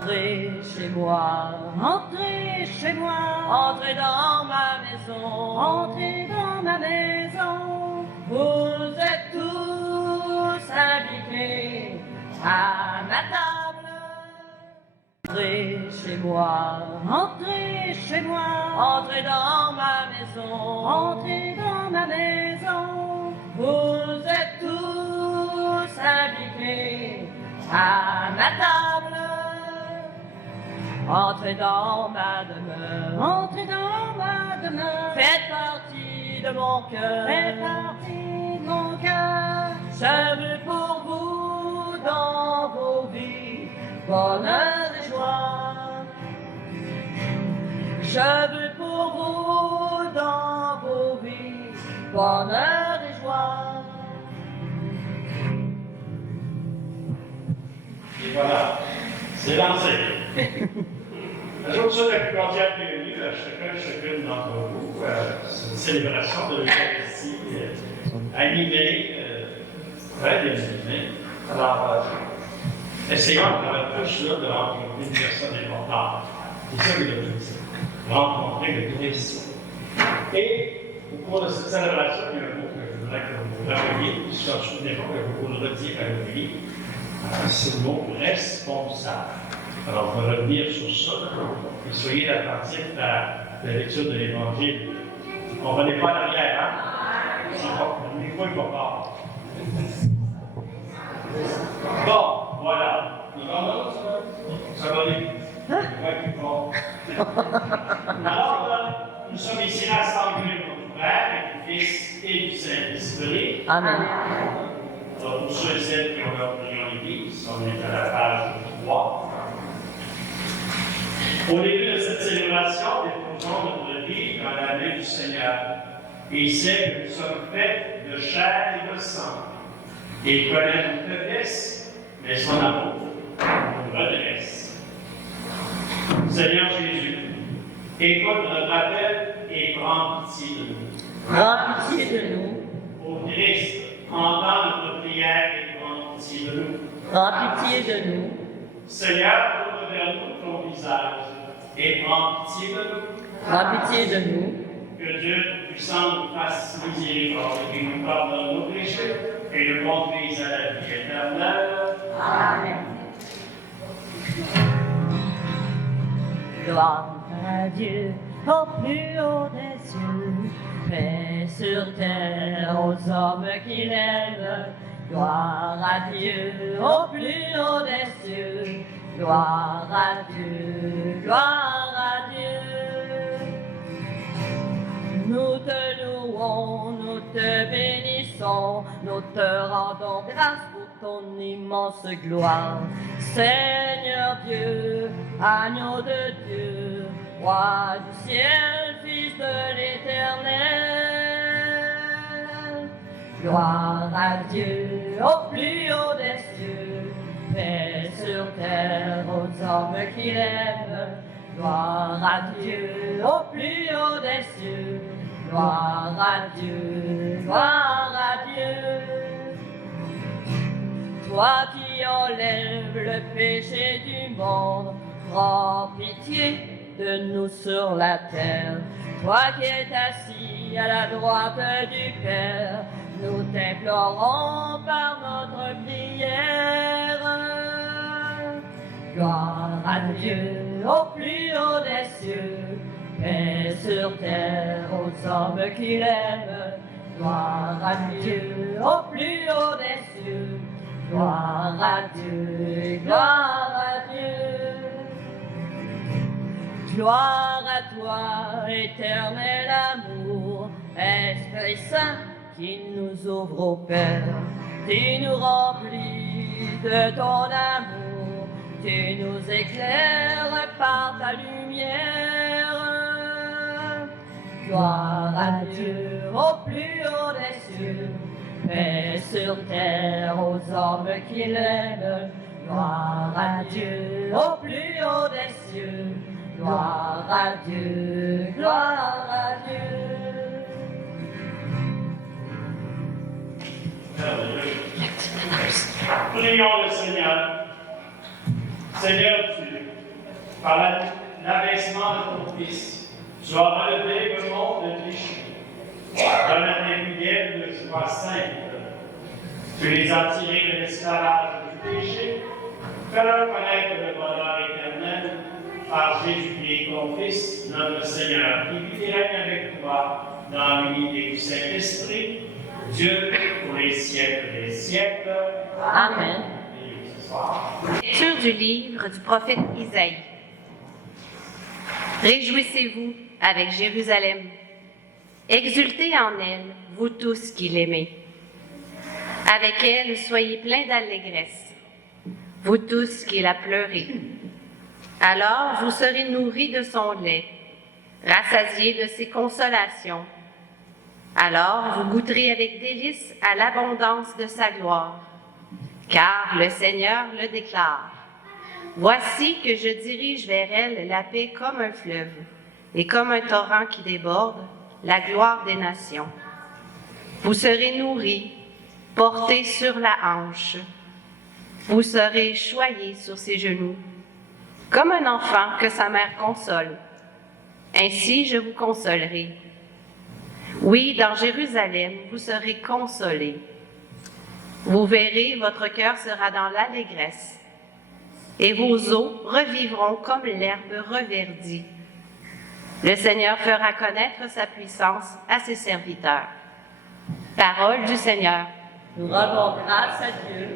Entrez chez moi, Entrez chez moi, entrez dans ma maison, entrez dans ma maison. vous êtes tous invités à ma table. Entrez chez moi, Entrez chez moi, entrez dans ma maison, entrez dans ma maison. vous êtes tous invités à ma table. Entrez dans ma demeure, Entrez dans ma demeure, faites partie de mon cœur, faites partie de mon cœur. je veux pour vous dans vos vies bonheur et joie. Je veux pour vous dans vos vies bonheur et joie. Et voilà, c'est lancé. La journée de la plus cordiale bienvenue à chacune d'entre vous. C'est une célébration de l'Eucharistie animée, très bien animée. Alors, essayons à travers tout cela de rencontrer une personne importante. C'est ça que je veux dire. Rencontrer le Christ. Et au cours de cette célébration, il y a un mot que je voudrais que vous rappeliez, si je ne me souviens pas, que vous le redire à l'oubli. C'est le mot responsable. Alors, on va revenir sur ça. Et soyez attentifs à la lecture de l'Évangile. On va les pas en arrière, hein? Le micro est pas fort. Bon, voilà. Ça va aller. Ouais, bon. Alors, nous sommes ici rassemblés pour le Père, et du Fils et du Saint-Esprit. Amen. Alors, pour ceux et celles qui ont leur l'église, on est à la page 3. Au début de cette célébration, déposons notre vie dans la main du Seigneur. Et il sait que nous sommes faits de chair et de sang. Il connaît nos faiblesses, mais son amour nous redresse. Seigneur Jésus, écoute notre appel et prends pitié de nous. Prends pitié de nous. Ô Christ, entends notre prière et prends pitié de nous. Prends pitié de nous. Seigneur, tourne vers nous ton visage et prends pitié de nous. Prends pitié de nous. Que Dieu puissant nous fasse miséricorde et qu'il nous pardonne nos péchés et nous conduise à la vie éternelle. Amen. Gloire à Dieu au plus haut des cieux, paix sur terre aux hommes qu'il aime. Gloire à Dieu au plus haut des cieux, gloire à Dieu, gloire à Dieu. Nous te louons, nous te bénissons, nous te rendons grâce pour ton immense gloire. Seigneur Dieu, agneau de Dieu, roi du ciel, fils de l'éternel. Gloire à Dieu au plus haut des cieux, paix sur terre aux hommes qu'il aime. Gloire à Dieu au plus haut des cieux, gloire à Dieu, gloire à Dieu. Toi qui enlèves le péché du monde, prends pitié de nous sur la terre. Toi qui es assis à la droite du Père, nous t'implorons par notre prière. Gloire à Dieu au plus haut des cieux, paix sur terre aux hommes qu'il aime. Gloire à Dieu au plus haut des cieux, gloire à Dieu, gloire à Dieu. Gloire à toi, éternel amour, Esprit Saint qui nous ouvre au Père. Tu nous remplis de ton amour, tu nous éclaires par ta lumière. Gloire à Dieu au plus haut des cieux, paix sur terre aux hommes qu'il aime. Gloire à Dieu au plus haut des cieux, gloire à Dieu, gloire à Dieu. Prions le Seigneur. Seigneur, tu par l'abaissement de ton Fils, tu as relevé le monde de péché. Donne à tes fidèles de joie sainte. Tu les as tirés de l'esclavage du péché. Fais-leur connaître le bonheur éternel par Jésus-Christ, ton Fils, notre Seigneur, qui vit et règne avec toi dans l'unité du Saint-Esprit, Dieu pour les siècles des siècles. Amen. Et ce soir, Lecture du livre du prophète Isaïe. Réjouissez-vous avec Jérusalem. Exultez en elle, vous tous qui l'aimez. Avec elle, soyez pleins d'allégresse, vous tous qui la pleurez. Alors vous serez nourris de son lait, rassasiés de ses consolations. Alors vous goûterez avec délice à l'abondance de sa gloire, car le Seigneur le déclare. Voici que je dirige vers elle la paix comme un fleuve, et comme un torrent qui déborde, la gloire des nations. Vous serez nourris, portés sur la hanche. Vous serez choyés sur ses genoux, comme un enfant que sa mère console. Ainsi je vous consolerai. Oui, dans Jérusalem, vous serez consolés. Vous verrez, votre cœur sera dans l'allégresse, et vos os revivront comme l'herbe reverdie. Le Seigneur fera connaître sa puissance à ses serviteurs. Parole du Seigneur. Nous rendons grâce à Dieu.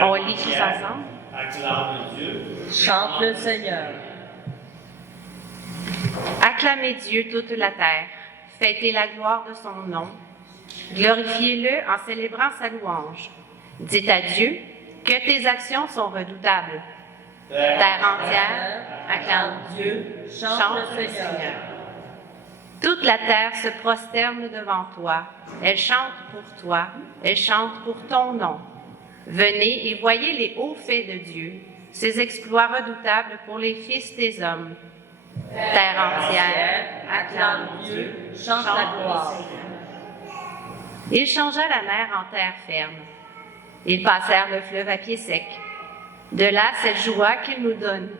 On lit tous ensemble. acclame Dieu. Chante le Seigneur. Acclamez Dieu toute la terre, fêtez la gloire de son nom, glorifiez-le en célébrant sa louange. Dites à Dieu que tes actions sont redoutables. Terre entière, acclame Dieu, chante le Seigneur. Toute la terre se prosterne devant toi. Elle chante pour toi. Elle chante pour ton nom. Venez et voyez les hauts faits de Dieu, ses exploits redoutables pour les fils des hommes. Terre entière, acclame Dieu, chante la gloire. Il changea la mer en terre ferme. Ils passèrent le fleuve à pied sec. De là, cette joie qu'il nous donne.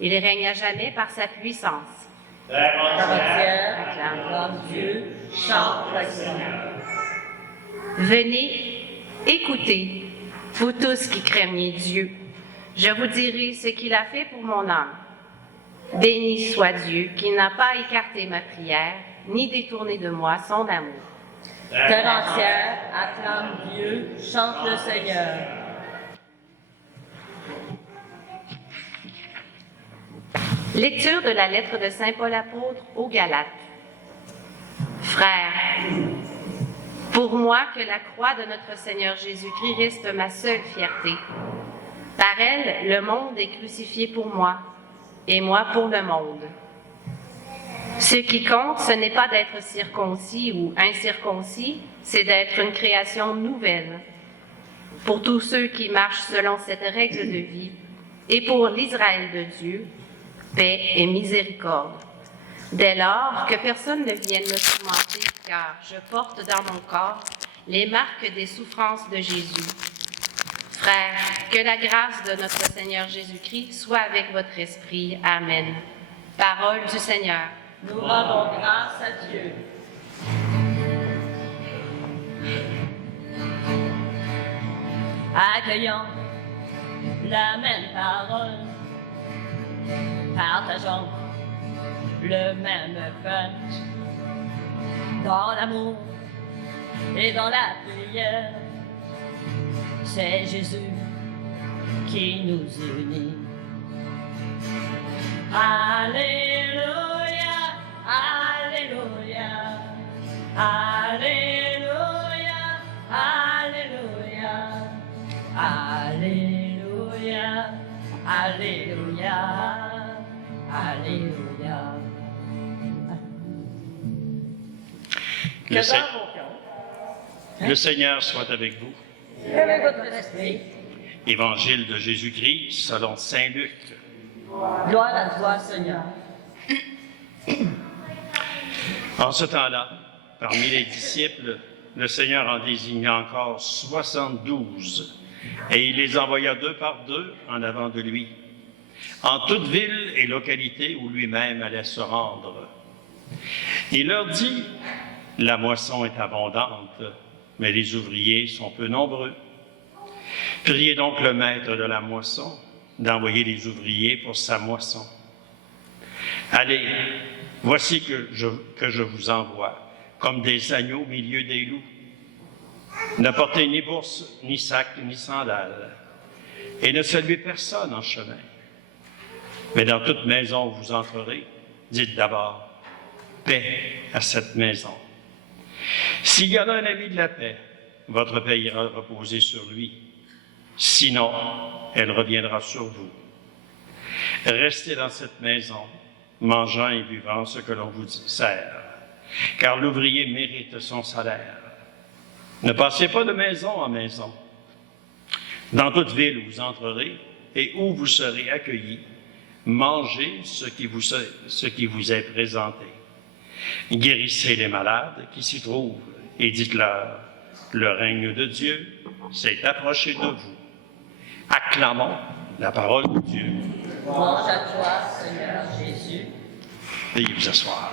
Il règne à jamais par sa puissance. Terre entière, Acclame Dieu, chante la gloire. Venez, écoutez, vous tous qui craignez Dieu. Je vous dirai ce qu'il a fait pour mon âme. Béni soit Dieu qui n'a pas écarté ma prière, ni détourné de moi son amour. Terre entière, acclame Dieu, chante le Seigneur. Lecture de la lettre de Saint Paul apôtre aux Galates. Frères, pour moi que la croix de notre Seigneur Jésus-Christ reste ma seule fierté. Par elle, le monde est crucifié pour moi, et moi pour le monde. Ce qui compte, ce n'est pas d'être circoncis ou incirconcis, c'est d'être une création nouvelle. Pour tous ceux qui marchent selon cette règle de vie, et pour l'Israël de Dieu, paix et miséricorde. Dès lors, que personne ne vienne me tourmenter, car je porte dans mon corps les marques des souffrances de Jésus. Frères, que la grâce de notre Seigneur Jésus-Christ soit avec votre esprit. Amen. Parole du Seigneur. Nous rendons grâce à Dieu. Accueillons la même parole, partageons le même punch, dans l'amour et dans la prière, c'est Jésus qui nous unit. Alléluia, Alléluia, Alléluia, Alléluia, Alléluia, Alléluia, Alléluia. Le, Se- dans vos cœurs, le Seigneur soit avec vous. et avec votre esprit, Évangile de Jésus-Christ selon saint Luc. gloire à toi, Seigneur. En ce temps-là, parmi les disciples, le Seigneur en désigna encore 72 Et il les envoya 2 par 2 en avant de lui, en toute ville et localité où lui-même allait se rendre. Il leur dit, « La moisson est abondante, mais les ouvriers sont peu nombreux. Priez donc le maître de la moisson d'envoyer les ouvriers pour sa moisson. Allez, voici que je vous envoie, comme des agneaux au milieu des loups. Ne portez ni bourse, ni sac, ni sandales, et ne saluez personne en chemin. Mais dans toute maison où vous entrerez, dites d'abord « Paix à cette maison ». S'il y en a un ami de la paix, votre paix ira reposer sur lui. Sinon, elle reviendra sur vous. Restez dans cette maison, mangeant et buvant ce que l'on vous sert, car l'ouvrier mérite son salaire. Ne passez pas de maison en maison. Dans toute ville où vous entrerez et où vous serez accueillis, mangez ce qui vous est présenté. Guérissez les malades qui s'y trouvent et dites-leur, le règne de Dieu s'est approché de vous. Acclamons la parole de Dieu. Louange à toi, Seigneur Jésus. Veuillez vous asseoir.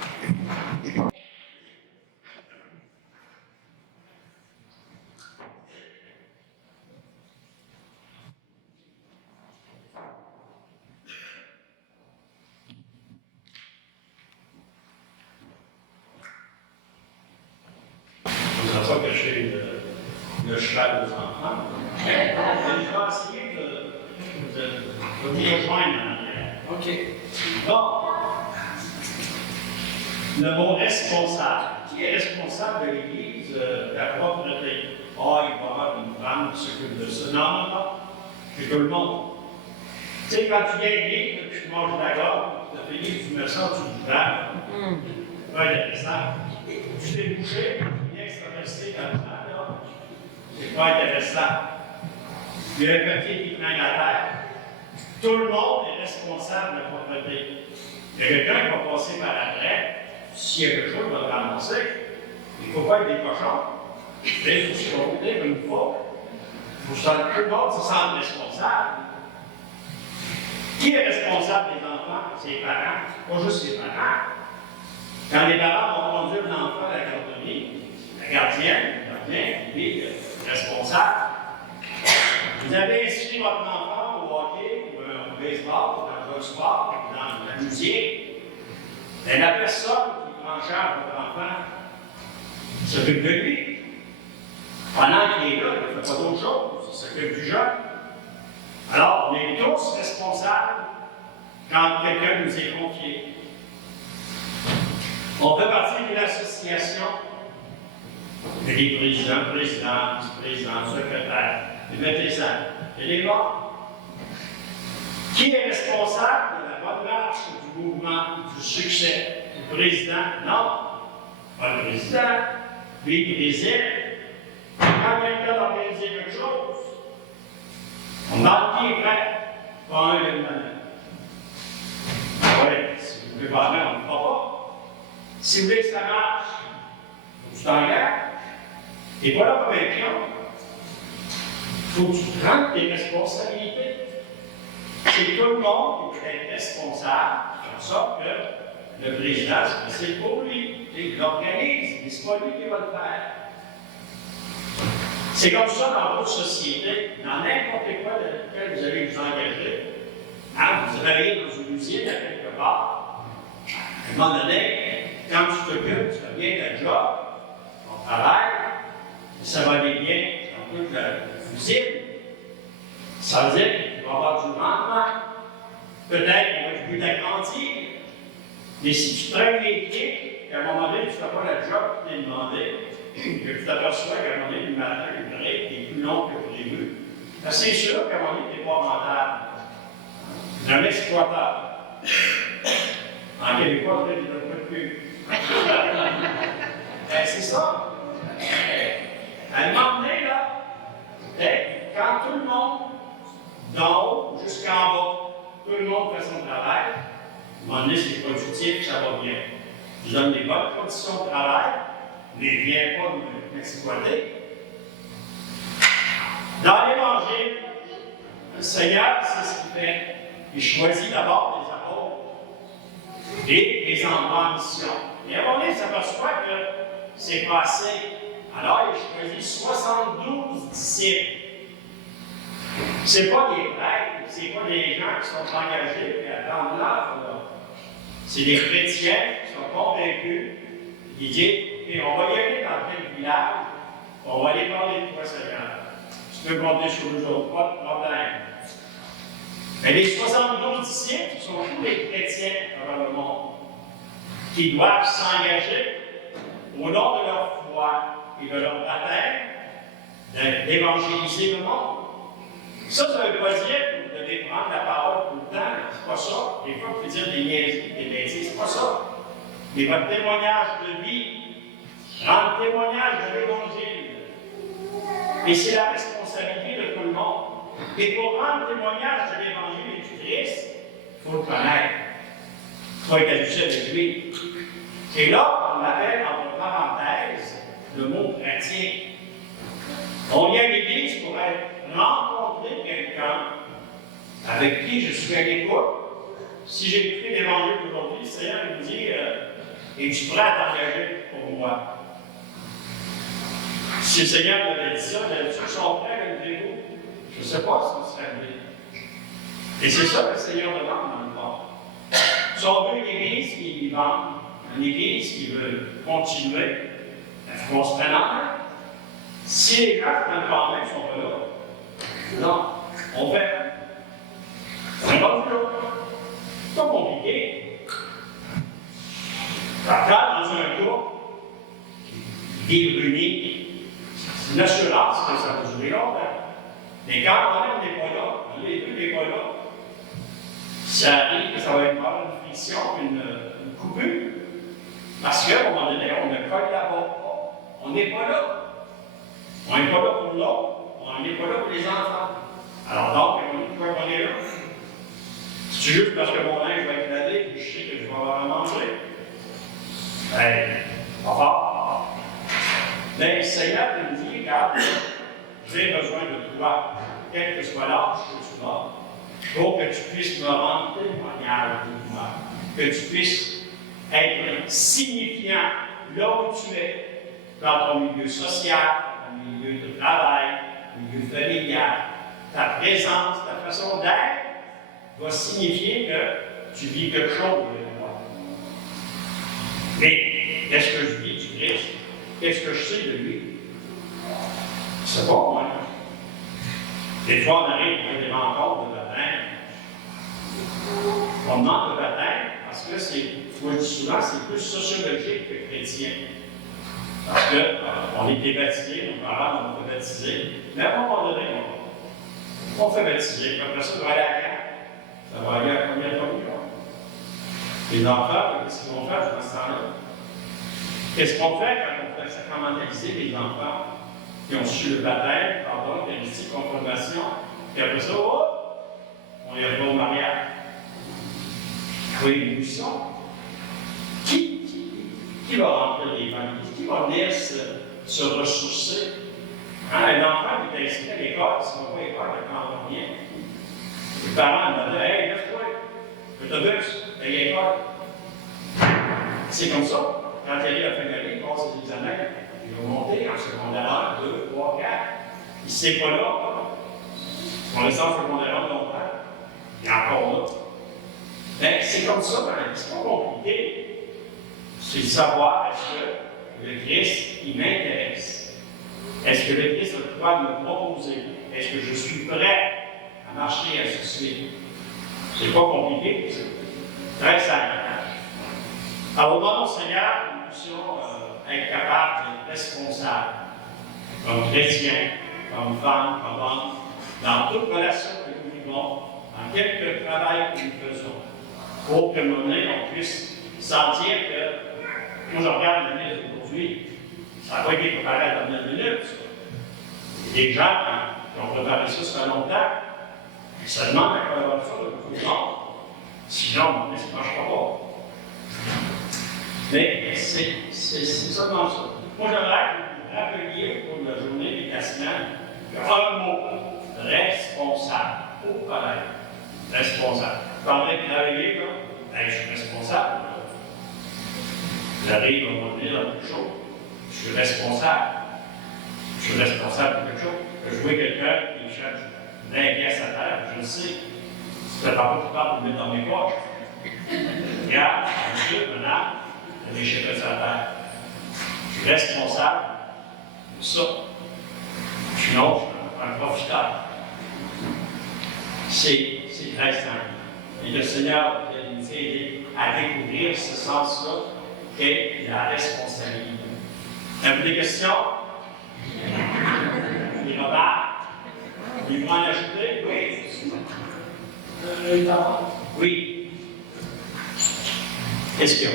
On ne va pas cacher le cheval aux enfants. Je vais essayer de vous rejoindre en arrière. OK. Bon. Le mot responsable. Qui est responsable de l'Église, de la propreté? Il va y avoir une femme qui s'occupe de ça. Non. C'est tout le monde. Tu sais, quand tu viens à l'Église, tu manges de la gorge, tu as fini, tu me sens, tu te laves. C'est pas intéressant. Tu t'es bouché, tu viens que ça resté comme ça, là. C'est pas intéressant. Il y a un papier qui prend la terre. Tout le monde est responsable de la propreté. Il y a quelqu'un qui va passer par après. S'il y a quelque chose, il va le ramasser. Il ne faut pas être des cochons. Il faut se compter comme il faut. Tout le monde se sent responsable. Qui est responsable des enfants? C'est les parents. Pas juste les parents. Quand les parents vont conduire l'enfant à la garderie, la gardienne, le gardien, lui, est responsable. Vous avez inscrit votre enfant au hockey, ou au baseball, dans un sport, dans la musique. Mais la personne qui prend en charge de votre enfant s'occupe de lui. Pendant qu'il est là, il ne fait pas d'autre chose, il s'occupe du jeune. Alors, on est tous responsables quand quelqu'un nous est confié. On fait partie d'une association. Il y a des présidents, vice-présidents, secrétaires. Et mettez ça. Et les morts. Qui est responsable de la bonne marche du mouvement, du succès? Le président? Non. Pas le président. Lui, il préside. Quand quelqu'un organise quelque chose, on demande qui est prêt. Pas un de manette. Oui, si vous voulez pas faire, on ne le fera pas. Si vous voulez que ça marche, il faut que tu t'engages. Et voilà comme un pion. Il faut que tu prennes tes responsabilités. C'est tout le monde qui est responsable, comme ça que le président, c'est pour lui. Il l'organise, mais ce n'est pas lui qui va le faire. C'est comme ça dans votre société, dans n'importe quoi dans lequel vous allez vous engager. Hein, vous travaillez dans une usine à quelque part. À un moment donné, quand tu t'occupes, tu fais bien ta job, ton travail, ça va aller bien dans toute l'usine. Ça veut dire qu'il va y avoir du rendement. Peut-être qu'il va être plus d'agrandir. Mais si tu traînes les pieds, qu'à un moment donné, tu ne fais pas la job qui t'est demandé, que tu t'aperçois qu'à un moment donné, le matin, le break est plus long que prévu, c'est sûr qu'à un moment donné, tu n'es pas rentable. Jamais exploitable. En québécois, peut-être qu'il ne peut plus. C'est ça. À un moment donné, là, quand tout le monde, d'en haut jusqu'en bas, tout le monde fait son travail, à un moment donné, c'est productif, ça va bien. Je donne des bonnes conditions de travail, mais viens pas m'exploiter. Dans l'Évangile, le Seigneur, c'est ce qu'il fait. Il choisit d'abord les apôtres et les envoie en mission. Et à un moment donné, il s'aperçoit que c'est pas assez. Alors, il choisit 72 disciples. C'est pas des prêtres, c'est pas des gens qui sont engagés et attendent là. C'est des chrétiens qui sont convaincus. Ils disent, et on va y aller dans tel village, on va aller parler de toi, Seigneur. Tu peux compter sur nous autres, pas de problème. Mais les 72 disciples sont tous les chrétiens dans le monde qui doivent s'engager au nom de leur foi et de leur baptême d'évangéliser le monde. Ça ne veut pas dire que vous devez prendre la parole tout le temps. C'est pas ça. Des fois, vous pouvez dire des niaiseries, des bêtises. C'est pas ça. Mais votre témoignage de vie, rendre témoignage de l'Évangile. Et c'est la responsabilité de tout le monde. Et pour rendre témoignage de l'Évangile et du Christ, il faut le connaître. Il faut être habitué avec lui. Et là, on appelle entre parenthèses le mot chrétien. On vient à l'Église pour rencontrer quelqu'un avec qui je suis à l'écoute. Si j'ai écouté l'Évangile aujourd'hui, le Seigneur me dit es-tu prêt à t'engager pour moi? Si le Seigneur m'avait dit ça, j'avais dit son frère, levez-vous. Je ne sais pas si on serait levé. Et c'est ça que le Seigneur demande dans le fond. Si on veut une Église qui est vivante, une Église qui veut continuer, il faut qu'on se prenne en main. Si les gens prennent en main, ils ne sont pas là. Non, on fait. C'est pas du tout. C'est pas compliqué. Quand dans un couple, vivre unis, c'est une assurance que ça va durer longtemps. Mais quand on n'est pas là, les deux n'est pas là, ça arrive que ça va être mal, une friction, une coupure. Parce qu'à un moment donné, on ne collabore pas. On n'est pas là. On n'est pas là pour l'autre, on n'est pas là pour les enfants. Alors donc, pourquoi on est là? C'est juste parce que mon linge va être lavé et je sais que je vais avoir à manger. Ben, pas fort. Mais le Seigneur me dit, regarde, j'ai besoin de toi, quel que soit l'âge que tu as, pour que tu puisses me rendre témoignage de moi, que tu puisses être signifiant là où tu es, dans ton milieu social, dans ton milieu de travail, milieu familial. Ta présence, ta façon d'être va signifier que tu vis quelque chose de moi. Mais qu'est-ce que je vis du Christ? Qu'est-ce que je sais de lui? C'est pas moi. Des fois, on arrive à des rencontres de baptême. On demande le baptême parce que c'est, moi je dis souvent, c'est plus sociologique que chrétien. Parce qu'on était baptisés, nos parents nous ont fait baptiser, mais à un moment donné, on fait baptiser, après ça, on va aller à la carte. Ça va aller à combien de communions? Les enfants, qu'est-ce qu'ils vont faire dans ce temps-là? Qu'est-ce qu'on fait quand on fait sacramentaliser les enfants qui ont su le baptême, pardon, l'Eucharistie, confirmation, et après ça, on les revoit au mariage. Oui, nous sommes. Qui va remplir les familles? Qui va venir se ressourcer? Hein, un enfant qui est inscrit à l'école, s'il ne va pas à l'école, il n'apprend rien. Les parents me disent hey, lève-toi, l'autobus, t'es à l'école. C'est comme ça. Quand il arrive à la fin de l'année, il passe ses examens, il va monter en secondaire 1, 2, 3, 4. Il ne sait pas là. On laisse en secondaire 1 longtemps. Il est encore là. Mais c'est comme ça, c'est pas compliqué. C'est de savoir est-ce que le Christ, il m'intéresse. Est-ce que le Christ a quoi me proposer? Est-ce que je suis prêt à marcher, à se suivre? C'est pas compliqué, c'est très simple. Alors, dans mon Seigneur, nous puissions être capables d'être responsables, comme chrétiens, comme femmes, comme hommes, dans toute relation que nous vivons, dans quelque travail que nous faisons, pour que nous on puisse sentir que, moi je regarde la messe d'aujourd'hui, ça n'a pas été préparé à la dernière minute. Il y a des gens qui ont préparé ça fait longtemps, et ça demande la collaboration de beaucoup de monde. Sinon, ça ne marchera pas. Mais c'est seulement ça. Moi, j'aimerais que vous rappeliez au cours de la journée et de la semaine Un mot, responsable. Faut connaître. Responsable. Je suis en train de travailler, là. Hey, je suis responsable. J'arrive à mon dire quelque chose. Je suis responsable. Je suis responsable de quelque chose. Je vois quelqu'un qui cherche 20 pièces à terre, je le sais. Ça ne prend pas plus tard de le mettre dans mes poches. Regarde, monsieur, madame, les chiffres sur la terre. Je suis responsable de ça. Sinon, je suis un profiteur. C'est très simple. Et le Seigneur nous a aidé à découvrir ce sens-là qu'est la responsabilité. Avez-vous des questions? Des remarques? Ils vont en ajouter? Oui. Oui. Qu'est-ce qu'il y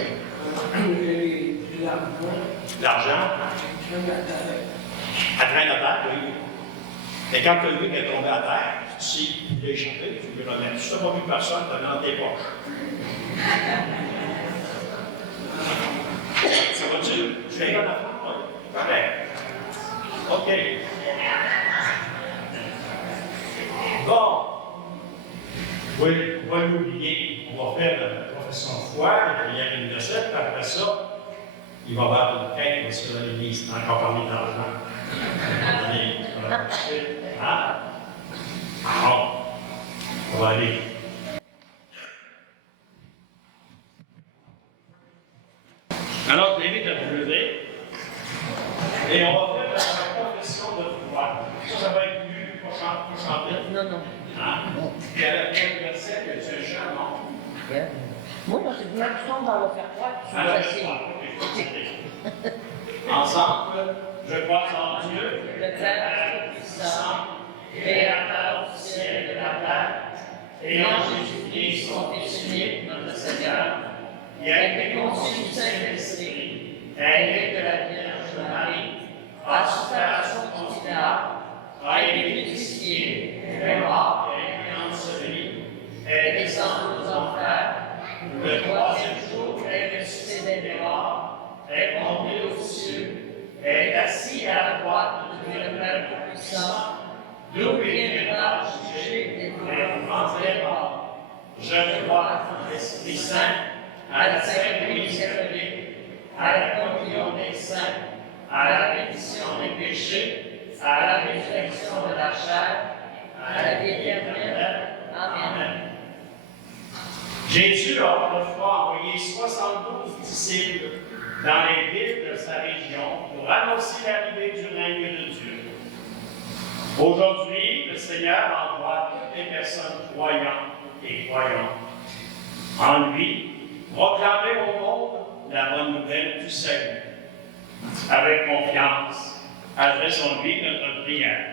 a? L'argent? À train de terre, oui. Mais quand tu lui qui est tombé à terre, si il a échappé, il faut lui remettre. Si tu n'as pas vu personne, tu as dans tes poches. Ça va-tu? Je viens de la faire? Oui. Correct. OK. Bon. Oui, on va l'oublier. On va faire la profession de foi, la prière universelle, puis après ça, il va y avoir une quête aussi dans l'Église. On a encore parlé d'argent. Hein? Bon. On va aller. Alors, je t'invite à vous lever. Et on va faire la confession de foi. Ça va être lu pour chanter. Non, non. Hein? Et à la fin du verset, il y a un chant, non? Moi, je sais bien que on va le faire croire. Alors, ensemble, je crois en Dieu, Le Père Tout-Puissant, Créateur du ciel et de la terre, et en Jésus-Christ, son Fils unique, notre Seigneur, qui a été conçu du Saint-Esprit, élevé de la Vierge Marie, par souffrage pontifical, a été crucifié, est mort et enseveli, est descendu aux enfers, le troisième jour est ressuscité des morts, est monté aux cieux, est assis à la droite de Dieu le Père Tout-Puissant, d'où il viendra juger les vivants et les morts. Je crois en l'Esprit Saint, à la Sainte Église catholique, à la communion des saints, à la rémission des péchés, à la résurrection de la chair, à la vie éternelle. Amen. Jésus a autrefois envoyé 72 disciples dans les villes de sa région pour annoncer l'arrivée du règne de Dieu. Aujourd'hui, le Seigneur envoie toutes les personnes croyantes et croyantes en lui, proclamer au monde la bonne nouvelle du salut. Avec confiance, adressons-lui notre prière.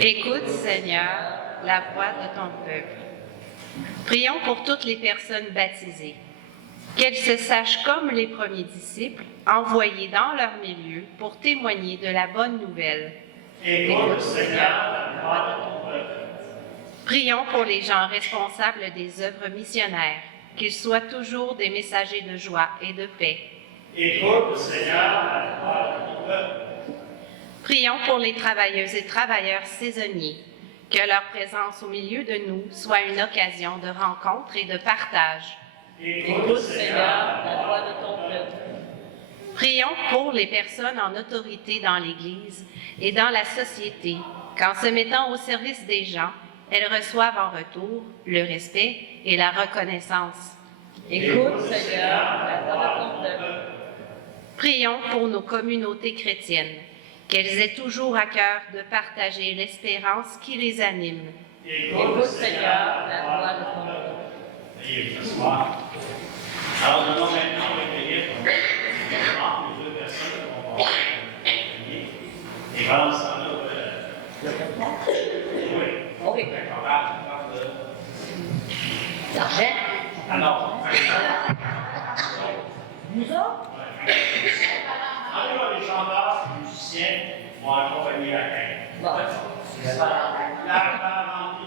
Écoute, Seigneur, la voix de ton peuple. Prions pour toutes les personnes baptisées, qu'elles se sachent comme les premiers disciples, envoyés dans leur milieu pour témoigner de la bonne nouvelle. Écoute, Seigneur, la voix de ton peuple. Prions pour les gens responsables des œuvres missionnaires, qu'ils soient toujours des messagers de joie et de paix. Écoute, Seigneur, la voix de ton peuple. Prions pour les travailleuses et travailleurs saisonniers, que leur présence au milieu de nous soit une occasion de rencontre et de partage. Écoute, Seigneur, la voix de ton peuple. Prions pour les personnes en autorité dans l'Église et dans la société, qu'en se mettant au service des gens, elles reçoivent en retour le respect et la reconnaissance. Écoute, Seigneur, la voix de ton peuple. Prions pour nos communautés chrétiennes, qu'elles aient toujours à cœur de partager l'espérance qui les anime. Écoute, Seigneur, la voix de ton peuple. Veuillez vous asseoir. Alors, nous allons maintenant recueillir les deux personnes qui vont prier. Et pendant ce temps-là, oui. Oui. On parle de... L'argent? Alors, Nous autres? allez voir les chanteurs, les musiciens vont accompagner la quête. Bon. La parenté.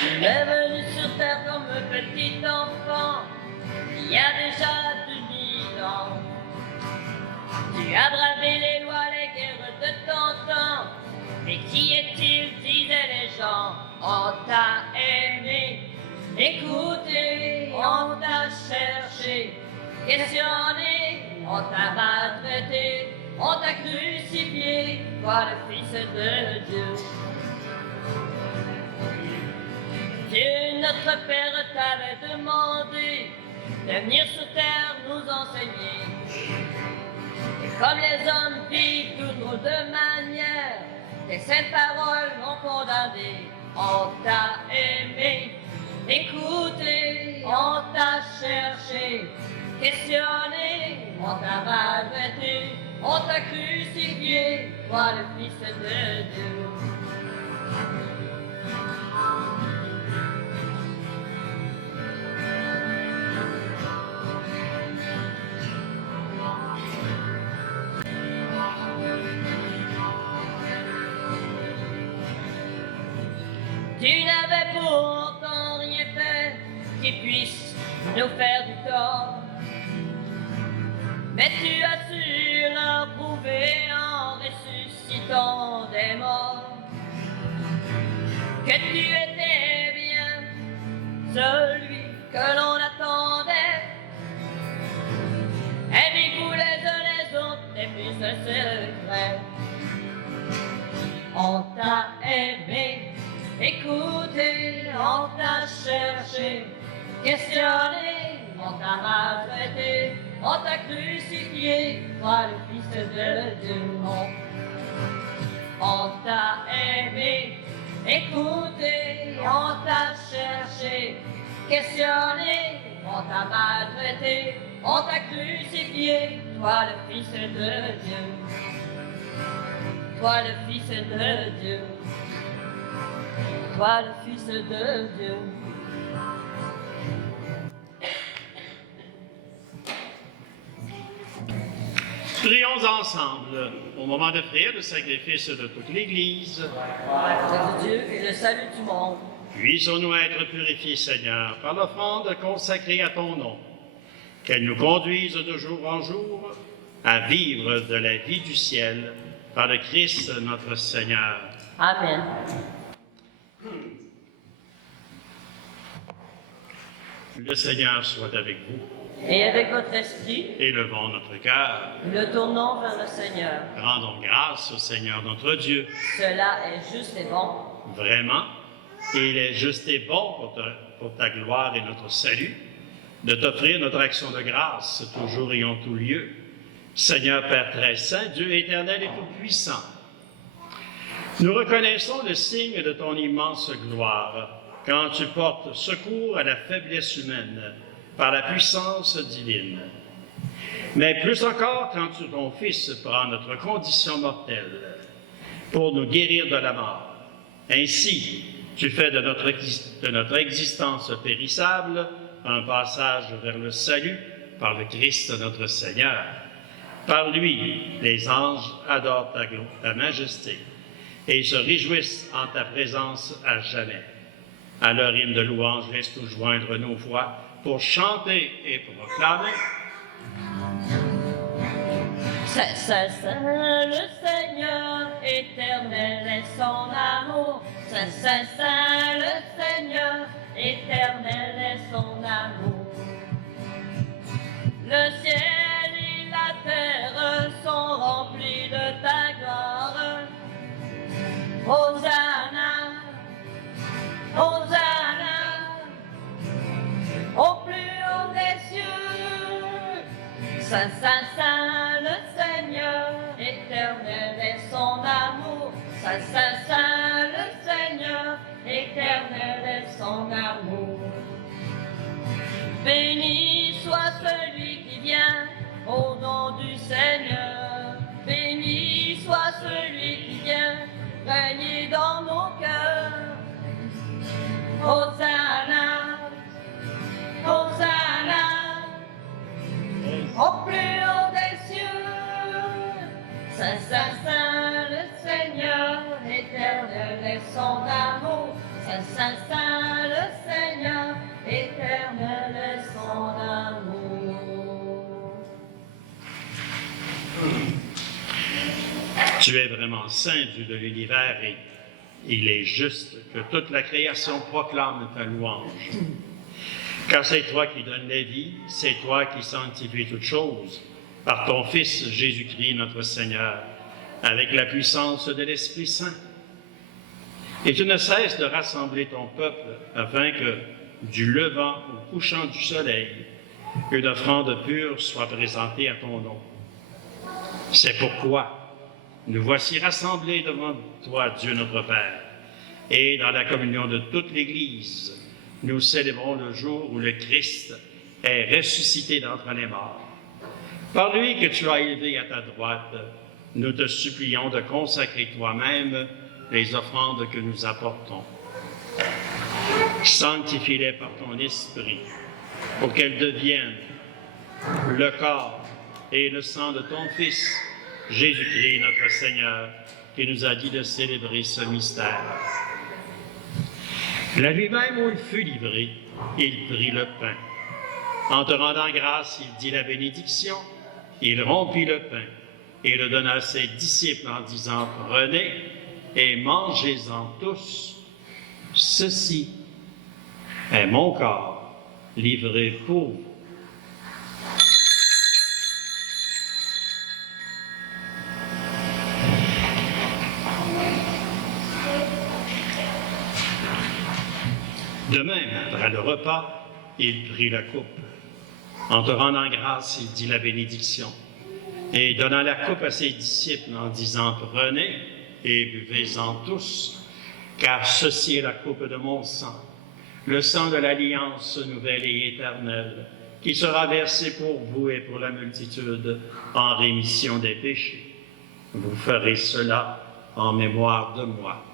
Tu m'es venu sur terre comme un petit enfant, il y a déjà 2000 ans. Tu as bravé Inutile, disaient les gens, on t'a aimé, écouté, on t'a cherché, questionné, on t'a maltraité, on t'a crucifié, toi le Fils de Dieu. Dieu, notre Père, t'avait demandé de venir sur terre nous enseigner. Et comme les hommes vivent toutes drôles de manière, tes saintes paroles l'ont condamné. On t'a aimé, écouté, on t'a cherché, questionné, on t'a maltraité, on t'a crucifié, toi le Fils de Dieu. Tu n'avais pourtant rien fait qui puisse nous faire du tort. Mais tu as su leur prouver en ressuscitant des morts que tu étais bien celui que l'on attendait. Aimez-vous les uns les autres et puis ce secret. On t'a aimé, écoutez, on t'a cherché, questionné, on t'a maltraité, on t'a crucifié, toi le Fils de Dieu. On t'a aimé, écouté, on t'a cherché, questionné, on t'a maltraité, on t'a crucifié, toi le Fils de Dieu. Toi le Fils de Dieu. Toi le Fils de Dieu. Prions ensemble au moment d'offrir le sacrifice de toute l'Église. Gloire de Dieu et le salut du monde. Puissons-nous être purifiés, Seigneur, par l'offrande consacrée à ton nom, qu'elle nous conduise de jour en jour à vivre de la vie du ciel par le Christ notre Seigneur. Amen. Le Seigneur soit avec vous. Et avec votre esprit, Élevons notre cœur. le tournons vers le Seigneur. Rendons grâce au Seigneur notre Dieu. Cela est juste et bon. Vraiment, il est juste et bon pour ta gloire et notre salut de t'offrir notre action de grâce toujours et en tout lieu. Seigneur Père très saint, Dieu éternel et tout-puissant, nous reconnaissons le signe de ton immense gloire quand tu portes secours à la faiblesse humaine par la puissance divine. Mais plus encore quand ton Fils prend notre condition mortelle pour nous guérir de la mort. Ainsi, tu fais de notre existence périssable un passage vers le salut par le Christ notre Seigneur. Par lui, les anges adorent ta majesté et se réjouissent en ta présence à jamais. À leur hymne de louange, laisse-nous joindre nos voix pour chanter et proclamer. Saint, Saint, Saint, le Seigneur éternel est son amour. Saint, Saint, Saint, le Seigneur éternel est son amour. Le ciel et la terre sont remplis de ta gloire. Hosanna, Hosanna, au plus haut des cieux. Saint, Saint, Saint, le Seigneur éternel est son amour. Saint, Saint, Saint, le Seigneur éternel est son amour. Béni soit celui qui vient au nom du Seigneur. Béni soit celui qui vient régner dans nos cœurs. Hosanna, Hosanna, au plus haut des cieux. Saint, Saint, Saint, le Seigneur éternel est son amour. Saint, Saint, Saint, le Seigneur éternel est son amour. Tu es vraiment saint, Dieu de l'univers, et il est juste que toute la création proclame ta louange. Car c'est toi qui donnes la vie, c'est toi qui sanctifies toutes choses, par ton Fils Jésus-Christ notre Seigneur, avec la puissance de l'Esprit Saint. Et tu ne cesses de rassembler ton peuple afin que, du levant au couchant du soleil, une offrande pure soit présentée à ton nom. C'est pourquoi nous voici rassemblés devant toi, Dieu notre Père, et dans la communion de toute l'Église, nous célébrons le jour où le Christ est ressuscité d'entre les morts. Par lui que tu as élevé à ta droite, nous te supplions de consacrer toi-même les offrandes que nous apportons. Sanctifie-les par ton esprit, pour qu'elles deviennent le corps et le sang de ton Fils, Jésus-Christ notre Seigneur, qui nous a dit de célébrer ce mystère. La nuit même où il fut livré, il prit le pain. En te rendant grâce, il dit la bénédiction, il rompit le pain et le donna à ses disciples en disant « Prenez et mangez-en tous. Ceci est mon corps livré pour vous. » De même, après le repas, il prit la coupe. En te rendant grâce, il dit la bénédiction. Et donnant la coupe à ses disciples en disant « Prenez et buvez-en tous, car ceci est la coupe de mon sang, le sang de l'alliance nouvelle et éternelle, qui sera versé pour vous et pour la multitude en rémission des péchés. Vous ferez cela en mémoire de moi. »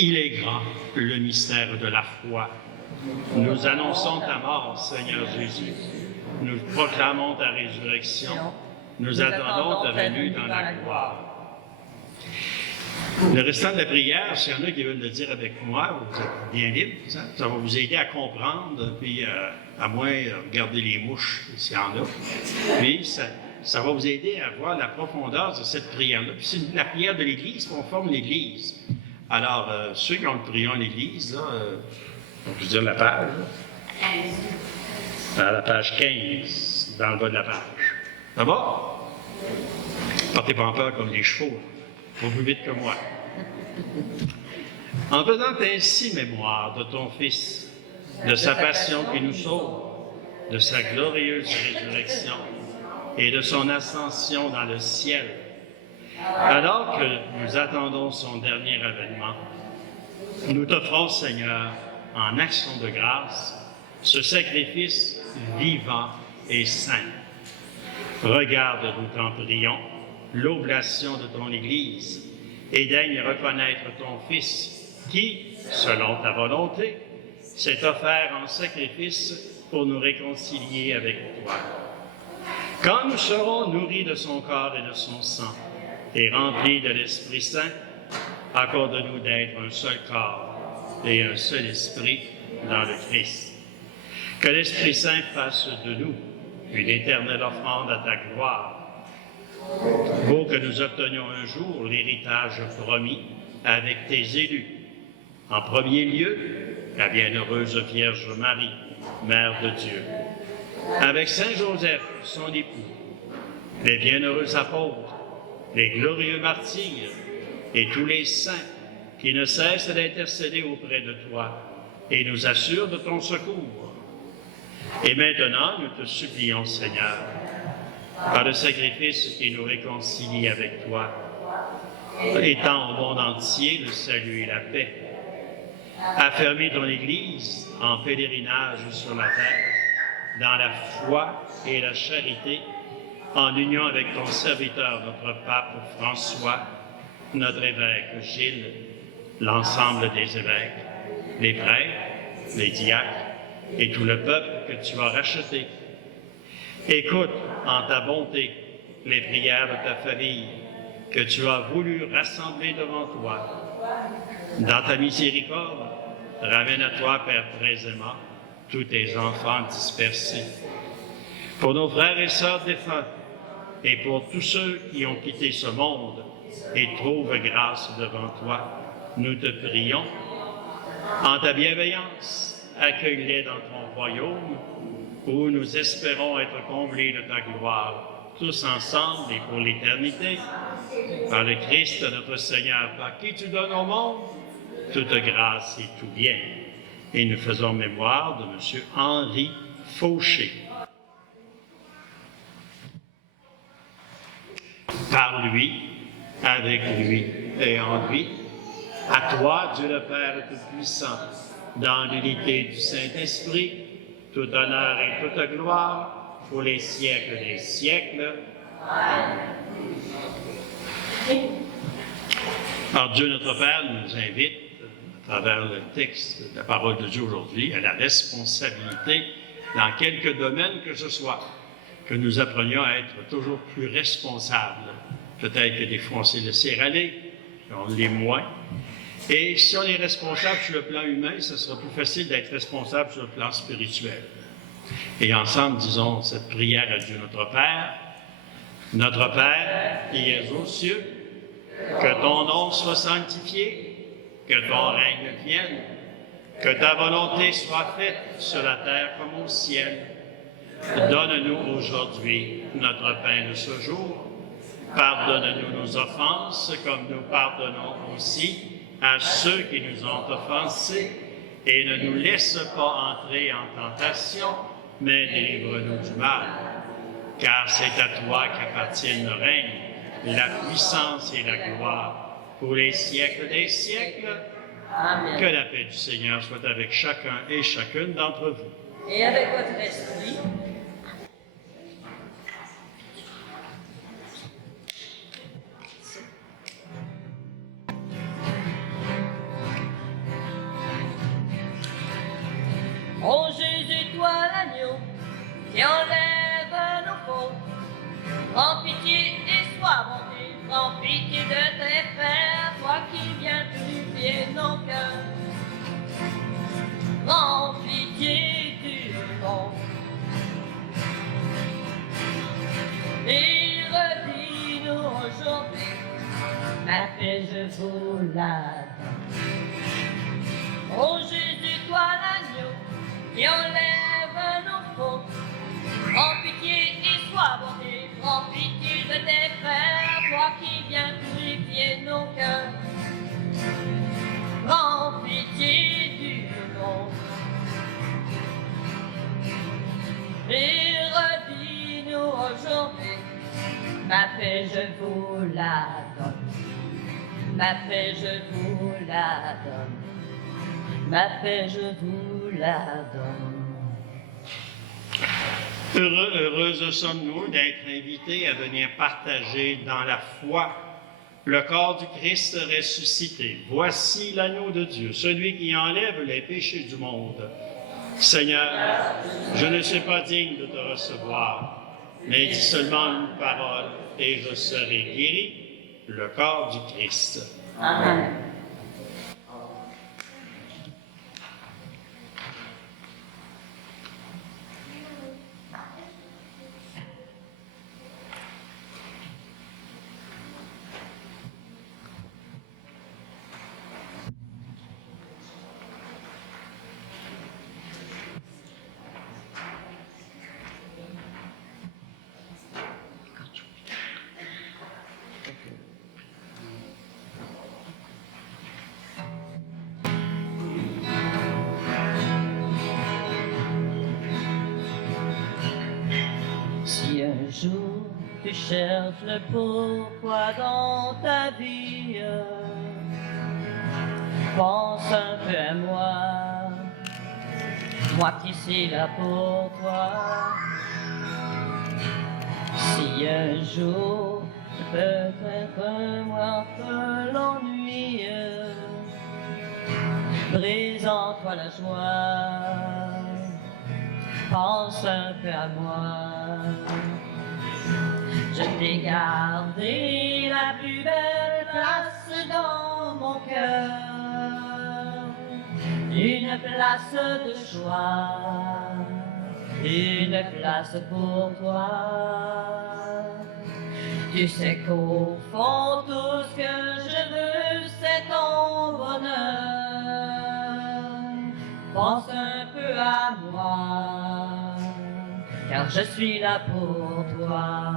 Il est grand, le mystère de la foi. Nous annonçons ta mort, Seigneur Jésus. Nous proclamons ta résurrection. Nous attendons ta venue dans la gloire. Le restant de la prière, s'il y en a qui veulent le dire avec moi, vous êtes bien libre. Ça va vous aider à comprendre, puis à moins regarder les mouches, s'il y en a. Puis ça va vous aider à voir la profondeur de cette prière-là. Puis c'est la prière de l'Église, qu'on forme l'Église. Alors, ceux qui ont le prion à l'Église, là, je veux dire la page, là, à la page 15, dans le bas de la page. Ça va? Portez pas en peur comme les chevaux, pas plus vite que moi. En faisant ainsi mémoire de ton Fils, de sa passion qui nous sauve, de sa glorieuse résurrection et de son ascension dans le ciel, alors que nous attendons son dernier avènement, nous t'offrons, Seigneur, en action de grâce, ce sacrifice vivant et saint. Regarde, nous t'en prions, l'oblation de ton Église et daigne reconnaître ton Fils qui, selon ta volonté, s'est offert en sacrifice pour nous réconcilier avec toi. Quand nous serons nourris de son corps et de son sang, et remplis de l'Esprit Saint, accorde-nous d'être un seul corps et un seul esprit dans le Christ. Que l'Esprit Saint fasse de nous une éternelle offrande à ta gloire, pour que nous obtenions un jour l'héritage promis avec tes élus. En premier lieu, la bienheureuse Vierge Marie, Mère de Dieu, avec Saint Joseph, son époux, les bienheureux apôtres, les glorieux martyrs et tous les saints qui ne cessent d'intercéder auprès de toi et nous assurent de ton secours. Et maintenant, nous te supplions, Seigneur, par le sacrifice qui nous réconcilie avec toi, étends au monde entier le salut et la paix. Affermis ton Église en pèlerinage sur la terre, dans la foi et la charité, en union avec ton serviteur, notre pape François, notre évêque Gilles, l'ensemble des évêques, les prêtres, les diacres et tout le peuple que tu as racheté. Écoute en ta bonté les prières de ta famille que tu as voulu rassembler devant toi. Dans ta miséricorde, ramène à toi, Père très aimant, tous tes enfants dispersés. Pour nos frères et sœurs défunts, et pour tous ceux qui ont quitté ce monde et trouvent grâce devant toi, nous te prions. En ta bienveillance, accueille-les dans ton royaume, où nous espérons être comblés de ta gloire, tous ensemble et pour l'éternité, par le Christ notre Seigneur, par qui tu donnes au monde toute grâce et tout bien. Et nous faisons mémoire de M. Henri Fauché. Par lui, avec lui et en lui, à toi, Dieu le Père Tout-Puissant, dans l'unité du Saint-Esprit, tout honneur et toute gloire pour les siècles des siècles. Amen. Alors Dieu notre Père nous invite, à travers le texte de la parole de Dieu aujourd'hui, à la responsabilité dans quelque domaine que ce soit, que nous apprenions à être toujours plus responsables. Peut-être que des fois on s'est laissé aller, on l'est moins. Et si on est responsable sur le plan humain, ce sera plus facile d'être responsable sur le plan spirituel. Et ensemble, disons cette prière à Dieu notre Père. Notre Père qui es aux cieux, que ton nom soit sanctifié, que ton règne vienne, que ta volonté soit faite sur la terre comme au ciel. Donne-nous aujourd'hui notre pain de ce jour. Pardonne-nous nos offenses comme nous pardonnons aussi à ceux qui nous ont offensés, et ne nous laisse pas entrer en tentation, mais délivre-nous du mal. Car c'est à toi qu'appartiennent le règne, la puissance et la gloire, pour les siècles des siècles. Amen. Que la paix du Seigneur soit avec chacun et chacune d'entre vous. Et avec votre esprit. Ô Jésus, toi l'agneau, qui enlève nos fautes, prends pitié et sois bonté, prends pitié de tes frères, toi qui viens purifier nos cœurs. Prends pitié du monde, et redis-nous aujourd'hui, ma paix je vous la donne. Ô Jésus, toi l'agneau, qui enlève nos fautes, prends pitié et sois bonté, prends pitié de tes frères, toi qui viens purifier nos cœurs. Prends pitié du monde, et redis-nous aujourd'hui, ma paix je vous la donne, ma paix je vous la donne, ma paix je vous la donne. Heureuses sommes-nous d'être invités à venir partager dans la foi le corps du Christ ressuscité. Voici l'agneau de Dieu, celui qui enlève les péchés du monde. Seigneur, je ne suis pas digne de te recevoir, mais dis seulement une parole et je serai guéri. Le corps du Christ. Amen. Si un jour tu cherches le pourquoi dans ta vie, pense un peu à moi qui suis là pour toi. Si un jour peut-être moi peu l'ennui, brise en toi la joie, pense un peu à moi. Je t'ai gardé la plus belle place dans mon cœur. une place de joie, une place pour toi. Tu sais qu'au fond tout ce que je veux c'est ton bonheur. Pense un peu à moi, car je suis là pour toi.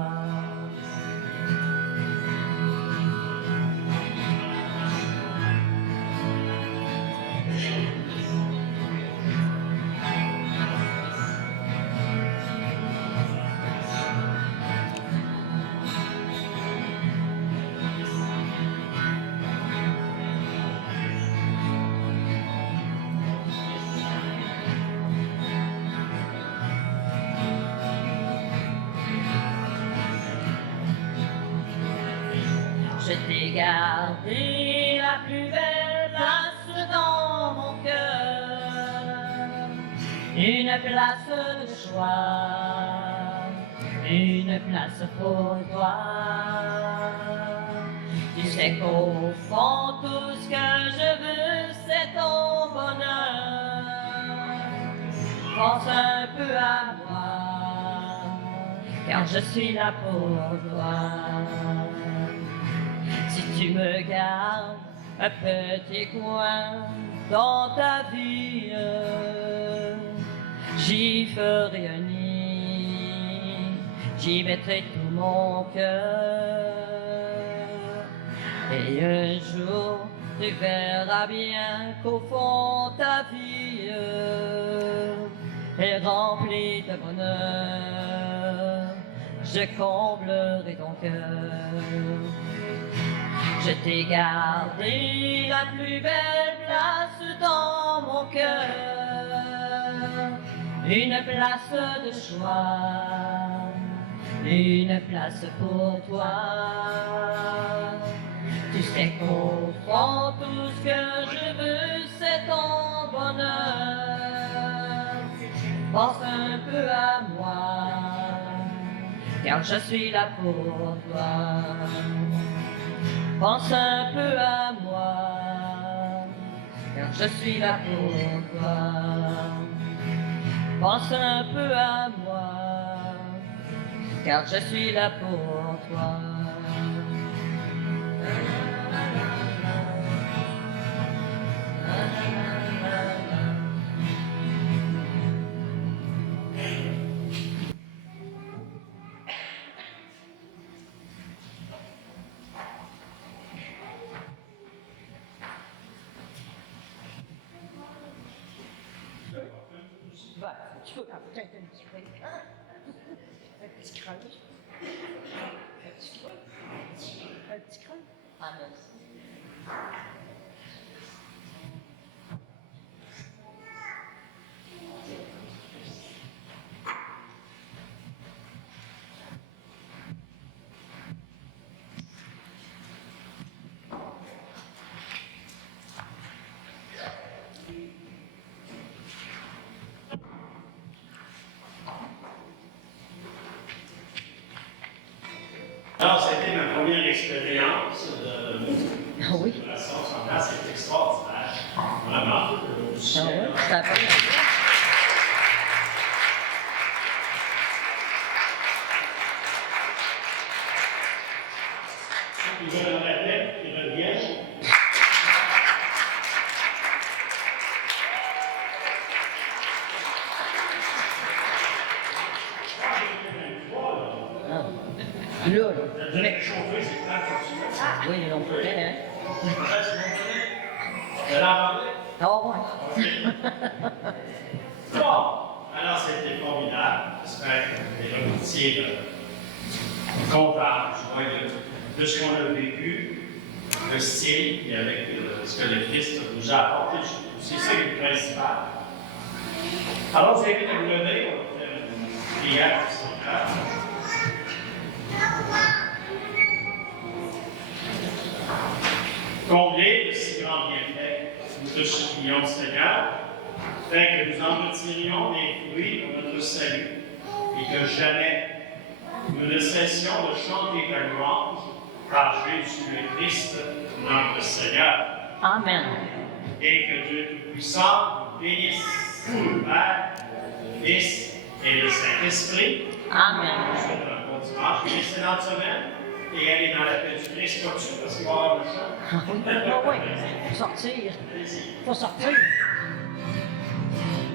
Je t'ai gardé la plus belle place dans mon cœur, une place de joie, une place pour toi. Tu sais qu'au fond tout ce que je veux c'est ton bonheur. Pense un peu à moi, car je suis là pour toi. Si tu me gardes un petit coin dans ta vie, j'y ferai un nid, j'y mettrai tout mon cœur. Et un jour, tu verras bien qu'au fond ta vie est remplie de bonheur. Je comblerai ton cœur. Je t'ai gardé la plus belle place dans mon cœur, une place de joie, une place pour toi. Tu sais qu'au fond tout ce que je veux c'est ton bonheur. Pense un peu à moi, car je suis là pour toi. Pense un peu à moi, car je suis là pour toi. Pense un peu à moi, car je suis là pour toi. Tu peux peut-être un petit peu. Un petit creux. Un petit creux. Un petit creux. Ah, merci. Alors, c'était ma première expérience de Oui. la sauce en place. C'est extraordinaire. Vraiment. Ah ouais, ça va. Ceux qui veulent la tête, ils reviennent. Là, Je vais chauffer, c'est clair comme ça. oui, on pourrait, hein. Vous allez entendre? Ah ouais. Bon, alors c'était formidable. J'espère que vous allez ressortir content, joyeux de ce qu'on a vécu, le style et avec ce que le Christ nous a apporté. C'est ça le principal. Alors, je vous invite à vous lever, on va faire une prière pour Seigneur. Combien de si grands bienfaits nous te supplions, Seigneur, afin que nous en retirions les fruits de notre salut et que jamais nous ne cessions de chanter ta louange par Jésus le Christ, notre Seigneur. Amen. et que Dieu Tout-Puissant vous bénisse, le Père, le Fils et le Saint-Esprit. Amen. Je vous souhaite un bon dimanche, une excellente semaine et allez dans la paix du Christ comme tu parce qu'il va y avoir le chant. Ah oui, faut sortir. Faut sortir.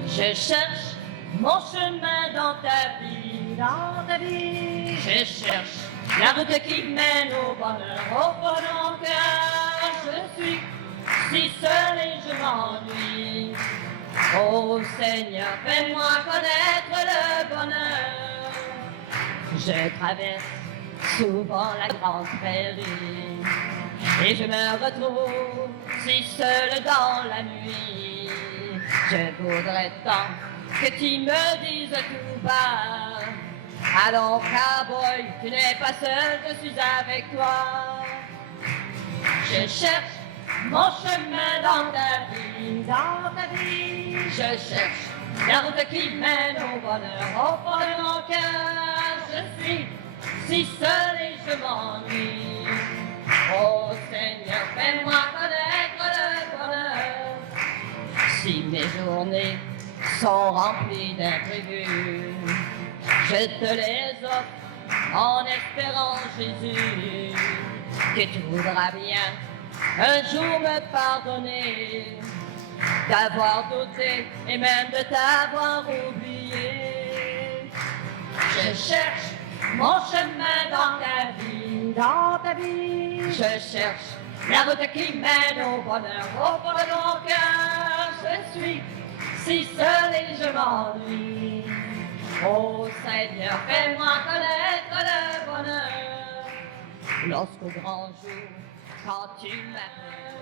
Je cherche mon chemin dans ta vie, dans ta vie. Je cherche la route qui mène au bonheur, au fond de mon cœur. Je suis si seul et je m'ennuie. Oh Seigneur, fais-moi connaître le bonheur. Je traverse souvent la grande prairie et je me retrouve si seul dans la nuit. Je voudrais tant que tu me dises tout bas. Allons, cowboy, tu n'es pas seul, je suis avec toi. Je cherche mon chemin dans ta vie, dans ta vie. Je cherche la route qui mène au bonheur, au fond de mon cœur. Je suis si seul et je m'ennuie. Oh Seigneur, fais-moi connaître le bonheur. Si mes journées sont remplies d'imprévus, je te les offre en espérant, Jésus, que tu voudras bien un jour me pardonner d'avoir douté et même de t'avoir oublié. Je cherche mon chemin dans ta vie, dans ta vie. Je cherche la route qui mène au bonheur, au fond de mon cœur. Je suis si seul et je m'ennuie. Oh Seigneur, fais-moi connaître le bonheur. Lorsqu'au grand jour, quand tu m'appelles,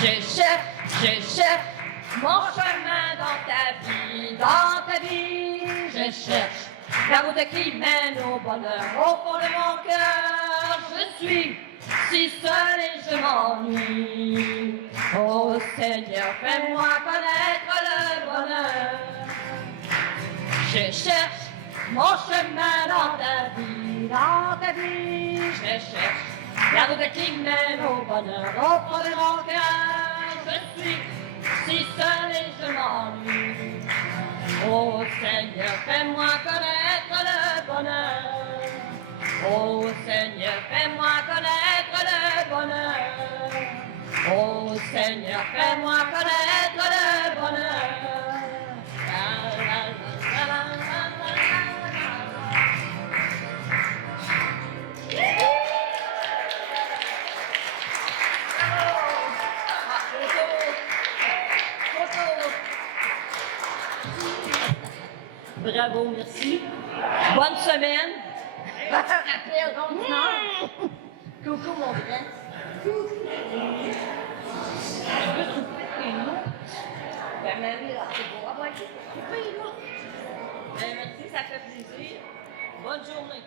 je cherche mon chemin dans ta vie, dans ta vie. Je cherche la route qui mène au bonheur, au fond de mon cœur. Je suis si seul et je m'ennuie. Oh Seigneur, fais-moi connaître le bonheur. Je cherche mon chemin dans ta vie, dans ta vie. Je cherche la route qui mène au bonheur, au fond de mon cœur. Je suis si seul et je m'ennuie. Oh Seigneur, fais-moi connaître le bonheur. Oh Seigneur, fais-moi connaître le bonheur. Oh Seigneur, fais-moi connaître le bonheur. La, la, la, la, la, la, Bravo, merci. Bonne semaine. Rappel ordinaire. Coucou, mon grand. Je veux souper chez nous. Ben, ma vie, là, c'est beau. Ah, ouais, souper, là. Ben, merci, ça fait plaisir. Bonne journée.